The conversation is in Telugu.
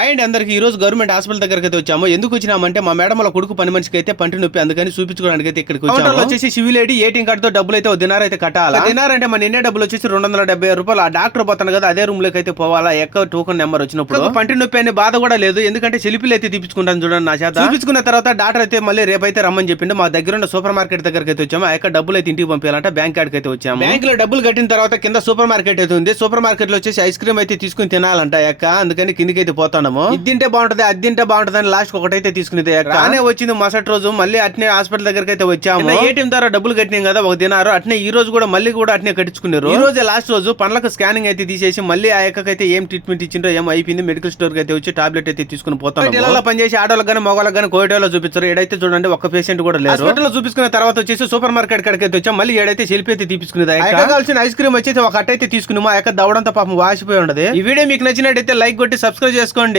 అండ్ అందరికి ఈ రోజు గవర్నమెంట్ హాస్పిటల్ దగ్గరికి అయితే వచ్చాము. ఎందుకు వచ్చినామంటే మా మేడం వాళ్ళ కొడుకు పని మనిషికి అయితే పంటి నొప్పి, అందుకని చూపించుకోవడానికి అయితే ఇక్కడికి వచ్చాము. వచ్చేసి సివిల్ ఐడి ఏటీఎం కార్డు తో డబ్బులు అయితే దినార్ అయితే కట్టాలి. దినార్ అంటే మన నిన్నే డబ్బులు వచ్చేసి 276 రూపాయలు. ఆ డాక్టర్ పోతాను కదా అదే రూమ్ లోకి అయితే పోవాలా. ఎక్క టోకన్ నెంబర్ వచ్చినప్పుడు పంటి నొప్పి అనే బాధ కూడా లేదు, ఎందుకంటే సెల్ఫీలు అయితే తీపించుకుంటాను చూడండి నా చేత. చూపించుకున్న తర్వాత డాక్టర్ అయితే మళ్ళీ రేపైతే రమ్మని చెప్పిండు. మా దగ్గర ఉన్న సూపర్ మార్కెట్ దగ్గరికి అయితే వచ్చాము. ఆ యొక్క డబ్బులు అయితే ఇంటికి పంపించాలంటే బ్యాంక్ కాడికి అయితే వచ్చాము. బ్యాంక్ లో డబ్బులు కట్టిన తర్వాత కింద సూపర్ మార్కెట్ అయితే ఉంది. సూపర్ మార్కెట్ లో వచ్చేసి ఐస్ క్రీమ్ అయితే తీసుకుని తినాలంట అక్క, అందుకని కిందికి అయితే పోతాము. ఇది తింటే బాగుంటది, అది తింటే బాగుంటది అని లాస్ట్ ఒకటైతే తీసుకునేది. రానే వచ్చింది మసటి రోజు మళ్ళీ అట్నే హాస్పిటల్ దగ్గరికి అయితే వచ్చాము. ఏటీఎం ద్వారా డబ్బులు కట్టినాం కదా ఒక దినారు, అట్నే ఈ రోజు కూడా మళ్ళీ కూడా అట్నే కట్టించుకున్నారు. ఈ రోజే లాస్ట్ రోజు పనులకు స్కానింగ్ అయితే తీసేసి మళ్ళీ ఆ అక్కకైతే ఏం ట్రీట్మెంట్ ఇచ్చిందో ఏం అయిపోయింది. మెడికల్ స్టోర్ కి అయితే వచ్చి టాబ్లెట్ అయితే తీసుకుని పోతాం. ఇలా పనిచేసి ఆడవాళ్ళకి కానీ మగవాళ్ళకి కానీ కోవిడ్లో చూపించారు. ఏడైతే చూడండి ఒక్క పేషెంట్ కూడా లేదు. హాస్పిటల్ చూపించుకున్న తర్వాత వచ్చేసి సూపర్ మార్కెట్ కాడికి అయితే వచ్చాం. మళ్ళీ ఏడైతే సెల్ఫీ అయితే తీసుకునేది. కావాల్సిన ఐస్ క్రీమ్ వచ్చేసి ఒక అట్ట అయితే తీసుకున్నాము. ఆ యొక్క దవడంతో పాపం వాసిపోయి ఉండదు. ఈ వీడియో మీకు నచ్చినట్టయితే లైక్ కొట్టి సబ్స్క్రైబ్ చేసుకోండి.